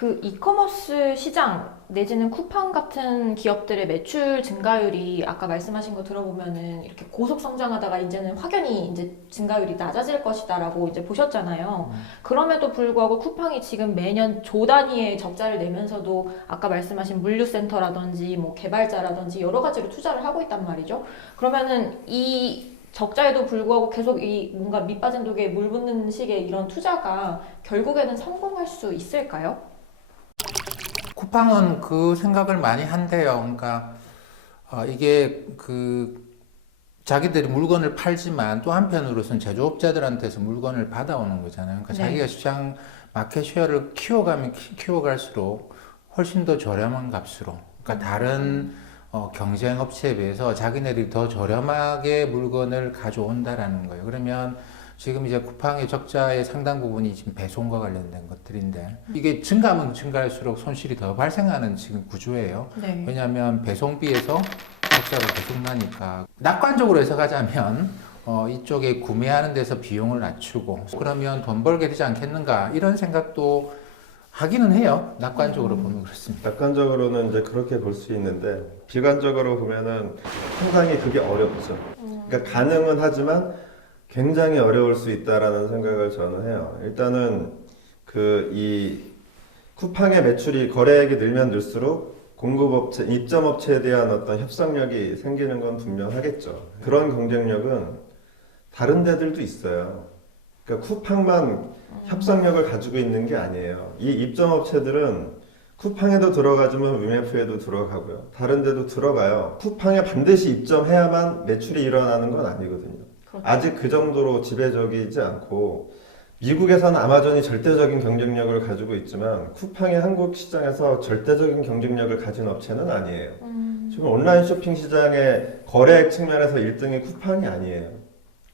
그 이커머스 시장 내지는 쿠팡 같은 기업들의 매출 증가율이 아까 말씀하신 거 들어보면은 이렇게 고속 성장하다가 이제는 확연히 이제 증가율이 낮아질 것이다라고 이제 보셨잖아요. 그럼에도 불구하고 쿠팡이 지금 매년 조 단위의 적자를 내면서도 아까 말씀하신 물류센터라든지 뭐 개발자라든지 여러 가지로 투자를 하고 있단 말이죠. 그러면은 이 적자에도 불구하고 계속 이 뭔가 밑빠진 독에 물 붓는 식의 이런 투자가 결국에는 성공할 수 있을까요? 쿠팡은 그 생각을 많이 한대요. 그러니까 이게 자기들이 물건을 팔지만 또 한편으로서는 제조업자들한테서 물건을 받아오는 거잖아요. 그러니까 네. 자기가 시장 마켓 쉐어를 키워가면 키워갈수록 훨씬 더 저렴한 값으로, 그러니까 다른 경쟁 업체에 비해서 자기네들이 더 저렴하게 물건을 가져온다라는 거예요. 그러면 지금 이제 쿠팡의 적자의 상당 부분이 지금 배송과 관련된 것들인데, 이게 증가하면 증가할수록 손실이 더 발생하는 지금 구조예요. 네. 왜냐하면 배송비에서 적자가 계속 나니까. 낙관적으로 해석하자면 이쪽에 구매하는 데서 비용을 낮추고 그러면 돈 벌게 되지 않겠는가, 이런 생각도 하기는 해요. 낙관적으로 보면 그렇습니다. 객관적으로는 이제 그렇게 볼 수 있는데, 비관적으로 보면은 상당히 그게 어렵죠. 그러니까 가능은 하지만 굉장히 어려울 수 있다라는 생각을 저는 해요. 일단은 이 쿠팡의 매출이 거래액이 늘면 늘수록 공급업체, 입점업체에 대한 어떤 협상력이 생기는 건 분명하겠죠. 그런 경쟁력은 다른 데들도 있어요. 그러니까 쿠팡만 협상력을 가지고 있는 게 아니에요. 이 입점업체들은 쿠팡에도 들어가지만 위메프에도 들어가고요. 다른 데도 들어가요. 쿠팡에 반드시 입점해야만 매출이 일어나는 건 아니거든요. 그렇죠. 아직 그 정도로 지배적이지 않고, 미국에서는 아마존이 절대적인 경쟁력을 가지고 있지만 쿠팡이 한국 시장에서 절대적인 경쟁력을 가진 업체는 아니에요. 지금 온라인 쇼핑 시장의 거래액 측면에서 1등이 쿠팡이 아니에요.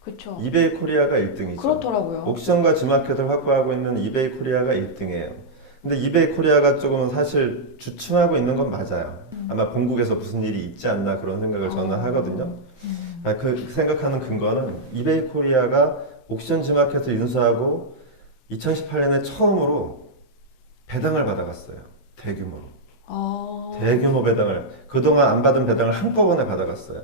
그렇죠. 이베이 코리아가 1등이죠. 그렇더라고요. 옥션과 지마켓을 확보하고 있는 이베이 코리아가 1등이에요. 근데 이베이 코리아가 조금 사실 주춤하고 있는 건 맞아요. 아마 본국에서 무슨 일이 있지 않나 그런 생각을 저는 하거든요. 그 생각하는 근거는 이베이 코리아가 옥션 지마켓을 인수하고 2018년에 처음으로 배당을 받아갔어요. 대규모로. 대규모 배당을. 그동안 안 받은 배당을 한꺼번에 받아갔어요.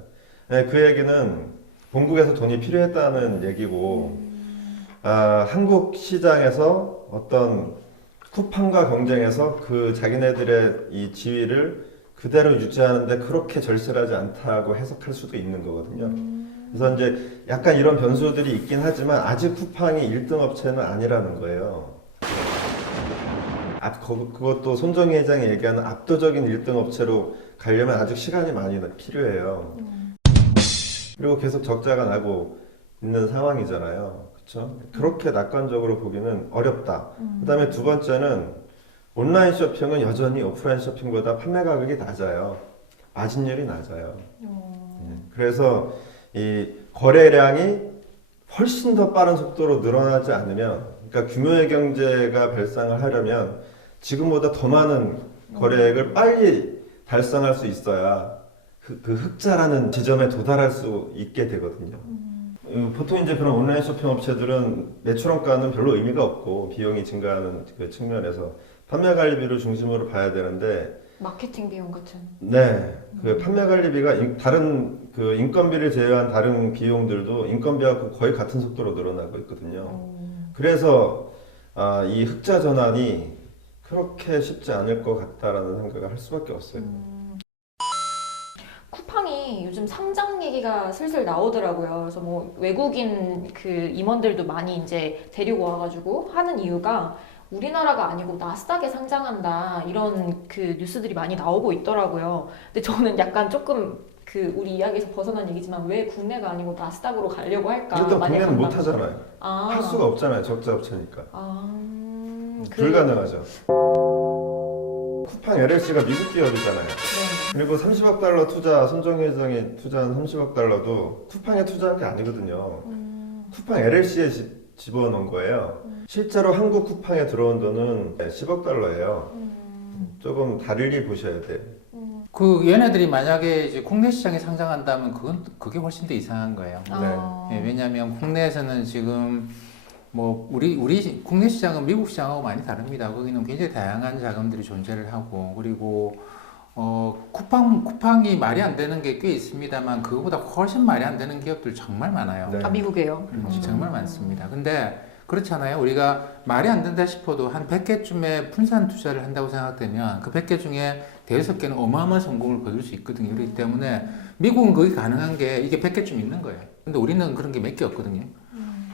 네, 그 얘기는 본국에서 돈이 필요했다는 얘기고, 한국 시장에서 어떤 쿠팡과 경쟁해서 그 자기네들의 이 지위를 그대로 유지하는데 그렇게 절실하지 않다고 해석할 수도 있는 거거든요. 그래서 이제 약간 이런 변수들이 있긴 하지만 아직 쿠팡이 1등 업체는 아니라는 거예요. 그것도 손정희 회장이 얘기하는 압도적인 1등 업체로 가려면 아직 시간이 많이 필요해요. 그리고 계속 적자가 나고 있는 상황이잖아요. 그렇죠? 그렇게 낙관적으로 보기는 어렵다. 그다음에 두 번째는 온라인 쇼핑은 여전히 오프라인 쇼핑보다 판매 가격이 낮아요. 마진율이 낮아요. 그래서 이 거래량이 훨씬 더 빠른 속도로 늘어나지 않으면, 그러니까 규모의 경제가 발생을 하려면 지금보다 더 많은 거래액을 빨리 달성할 수 있어야 그 흑자라는 지점에 도달할 수 있게 되거든요. 보통 이제 그런 온라인 쇼핑 업체들은 매출원가는 별로 의미가 없고 비용이 증가하는 그 측면에서 판매 관리비를 중심으로 봐야 되는데, 마케팅 비용 같은. 네, 그 판매 관리비가 다른 그 인건비를 제외한 다른 비용들도 인건비하고 거의 같은 속도로 늘어나고 있거든요. 그래서 이 흑자 전환이 그렇게 쉽지 않을 것 같다라는 생각을 할 수밖에 없어요. 쿠팡이 요즘 상장 얘기가 슬슬 나오더라고요. 그래서 뭐 외국인 그 임원들도 많이 이제 데리고 와가지고 하는 이유가 우리나라가 아니고 나스닥에 상장한다, 이런 그 뉴스들이 많이 나오고 있더라고요. 근데 저는 약간 조금 그 우리 이야기에서 벗어난 얘기지만 왜 국내가 아니고 나스닥으로 가려고 할까? 일단 만약에 국내는 못 간다면. 하잖아요. 아. 할 수가 없잖아요. 적자 업체니까. 그- 불가능하죠. 쿠팡 LLC가 미국 기업이잖아요. 네. 그리고 30억 달러 투자, 손정희 회장이 투자한 30억 달러도 쿠팡에 투자한 게 아니거든요. 쿠팡 LLC에 집어넣은 거예요. 실제로 한국 쿠팡에 들어온 돈은 10억 달러예요. 조금 다르게 보셔야 돼요. 얘네들이 만약에 이제 국내 시장에 상장한다면 그게 훨씬 더 이상한 거예요. 아. 왜냐하면 국내에서는 지금 뭐 우리 국내 시장은 미국 시장하고 많이 다릅니다. 거기는 굉장히 다양한 자금들이 존재를 하고 그리고 쿠팡이 말이 안 되는 게 꽤 있습니다만 그거보다 훨씬 말이 안 되는 기업들 정말 많아요. 네. 아, 미국에요? 정말 많습니다. 근데 그렇잖아요. 우리가 말이 안 된다 싶어도 한 100개쯤에 분산 투자를 한다고 생각되면 그 100개 중에 대여섯 개는 어마어마한 성공을 거둘 수 있거든요. 그렇기 때문에 미국은 그게 가능한 게 이게 100개쯤 있는 거예요. 근데 우리는 그런 게 몇 개 없거든요.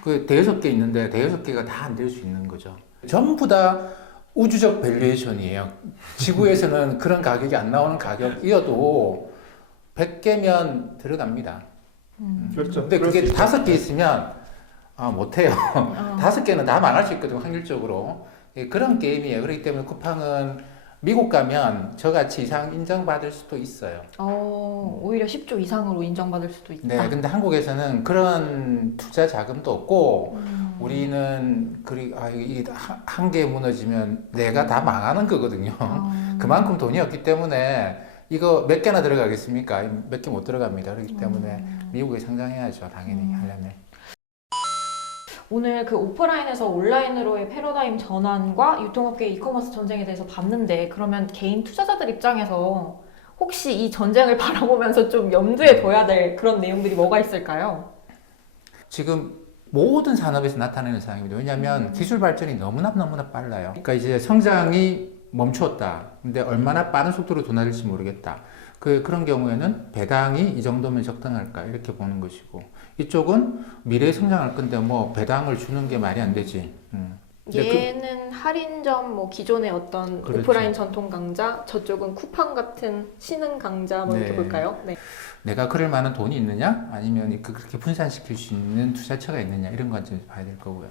그 대여섯 개 있는데 대여섯 개가 다 안 될 수 있는 거죠. 전부 다 우주적 밸류에이션이에요. 지구에서는 그런 가격이 안 나오는 가격이어도 100개면 들어갑니다. 그렇죠. 근데 그럴 그게 수 있죠. 5개 있으면 못해요. 5개는 다 망할 수 있거든요, 확률적으로. 예, 그런 게임이에요. 그렇기 때문에 쿠팡은 미국 가면 저같이 이상 인정받을 수도 있어요. 오히려 10조 이상으로 인정받을 수도 있다. 네, 근데 한국에서는 그런 투자 자금도 없고, 우리는, 한 개 무너지면 내가 다 망하는 거거든요. 그만큼 돈이 없기 때문에 이거 몇 개나 들어가겠습니까? 몇 개 못 들어갑니다. 그렇기 때문에 미국에 성장해야죠, 당연히 하려면. 오늘 그 오프라인에서 온라인으로의 패러다임 전환과 유통업계의 이커머스 전쟁에 대해서 봤는데 그러면 개인 투자자들 입장에서 혹시 이 전쟁을 바라보면서 좀 염두에 둬야 될 그런 내용들이 뭐가 있을까요? 지금 모든 산업에서 나타나는 상황입니다. 왜냐하면 기술 발전이 너무나 빨라요. 그러니까 이제 성장이 멈추었다. 근데 얼마나 빠른 속도로 둔화될지 모르겠다. 그런 경우에는 배당이 이 정도면 적당할까 이렇게 보는 것이고 이쪽은 미래에 성장할 건데 뭐 배당을 주는 게 말이 안 되지. 얘는 할인점, 뭐 기존의 어떤 그렇죠. 오프라인 전통 강자, 저쪽은 쿠팡 같은 신흥 강자 뭐 이렇게 네. 볼까요? 네. 내가 그럴 만한 돈이 있느냐? 아니면 그렇게 분산시킬 수 있는 투자처가 있느냐? 이런 건 좀 봐야 될 거고요.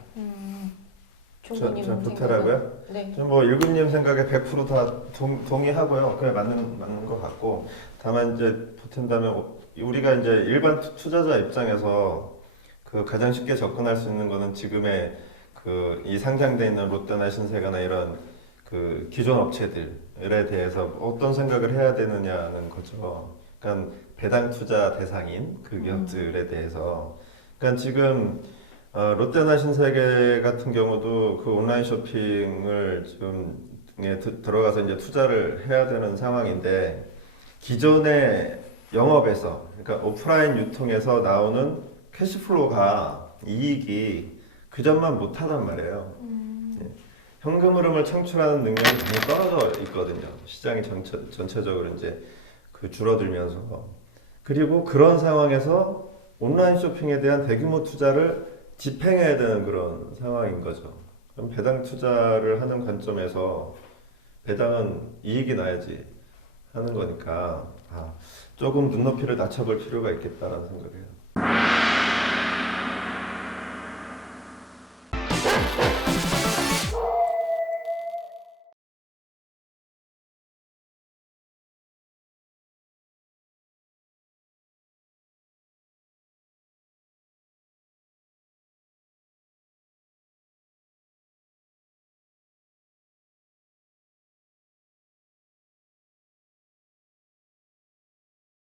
저 총무님 보태라고요? 네. 저는 뭐 일군님 생각에 100%다 동의하고요. 그게 맞는 것 같고 다만 이제 보탠다면 우리가 이제 일반 투자자 입장에서 그 가장 쉽게 접근할 수 있는 거는 지금의 그 이 상장돼 있는 롯데나 신세계나 이런 그 기존 업체들에 대해서 어떤 생각을 해야 되느냐는 거죠. 그러니까 배당 투자 대상인 그 기업들에 대해서 그러니까 지금 롯데나 신세계 같은 경우도 그 온라인 쇼핑을 지금 들어가서 이제 투자를 해야 되는 상황인데 기존의 영업에서 그러니까 오프라인 유통에서 나오는 캐시플로우가 이익이 그 점만 못하단 말이에요. 예. 현금 흐름을 창출하는 능력이 많이 떨어져 있거든요. 시장이 전체적으로 이제 그 줄어들면서 그리고 그런 상황에서 온라인 쇼핑에 대한 대규모 투자를 집행해야 되는 그런 상황인 거죠. 그럼 배당 투자를 하는 관점에서 배당은 이익이 나야지 하는 거니까 조금 눈높이를 낮춰볼 필요가 있겠다라는 생각을 해요.